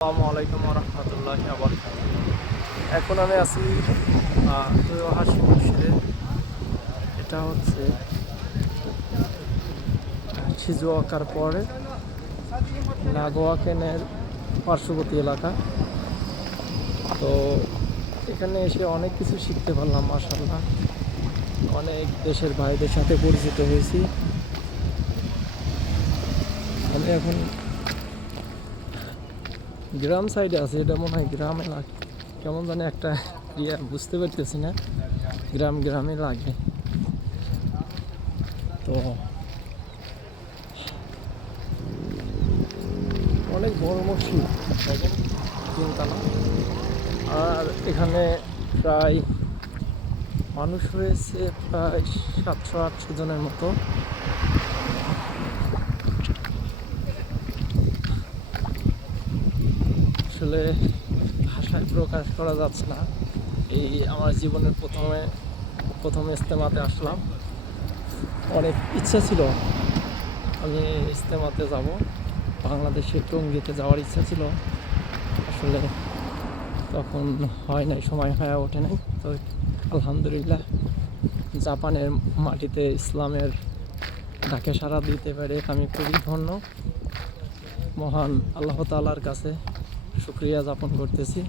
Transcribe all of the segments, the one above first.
আসসালামু আলাইকুম রহমতুল্লাহি ওয়া বারাকাতুহু। এখন আমি আছি হাসি মসজিদে। এটা হচ্ছে শিজুয়াকার পরে লাগোয়া কেনের পার্শ্ববর্তী এলাকা। তো এখানে এসে অনেক কিছু শিখতে পারলাম, মাশাআল্লাহ। অনেক দেশের ভাইদের সাথে পরিচিত হয়েছি। আমি এখন গ্রাম সাইডে আছে, এটা মনে হয় গ্রাম এলাকা, কেমন জানি একটা বুঝতে পারতেছি না, গ্রামে লাগে। তো অনেক বড় মসজিদ, তিনতলা। আর এখানে প্রায় মানুষ হয়েছে প্রায় 700-800 জনের মতো। আসলে ভাষায় প্রকাশ করা যাচ্ছে না। এই আমার জীবনের প্রথম ইজতেমাতে আসলাম। অনেক ইচ্ছা ছিল আমি ইজতেমাতে যাব, বাংলাদেশের টঙ্গীতে যাওয়ার ইচ্ছা ছিল। আসলে তখন হয় নাই, সময় হয়ে ওঠে নাই। তো আলহামদুলিল্লাহ, জাপানের মাটিতে ইসলামের ডাকে সাড়া দিতে পেরে আমি খুবই ধন্য। মহান আল্লাহ তাআলার কাছে শুকরিয়া যাপন করতেছি।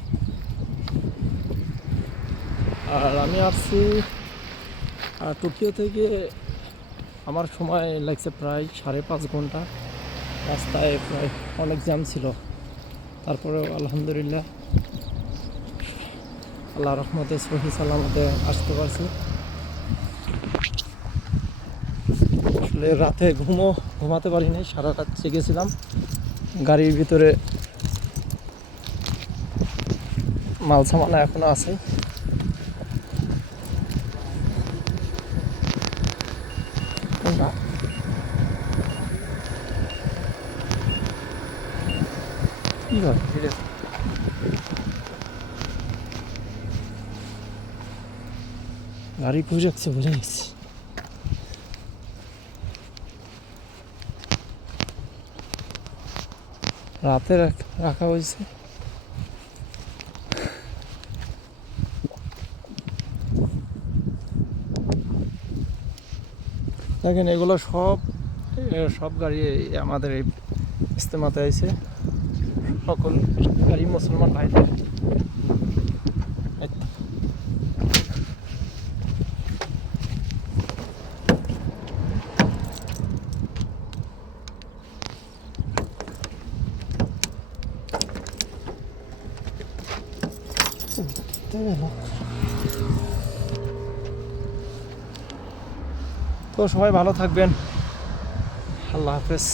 আর আমি আসছি টোকিও থেকে। আমার সময় লাগছে প্রায় 5.5 ঘন্টা। রাস্তায় প্রায় অনেক জ্যাম ছিল, তারপরেও আলহামদুলিল্লাহ আল্লাহ রহমতে সহি সালামতে আসতে পারছি। আসলে রাতে ঘুমাতে পারিনি, সারা রাত জেগেছিলাম। গাড়ির ভিতরে মাল সামানা এখনো আছে। কি হয় গাড়ি বুঝে গেছি। রাতে রাখা হয়েছে। দেখেন, এগুলো সব গাড়ি আমাদের এই ইজতেমাতে আছে। সকল গাড়ি মুসলমান ভাইদের। তো সবাই ভালো থাকবেন। আল্লাহ হাফেজ।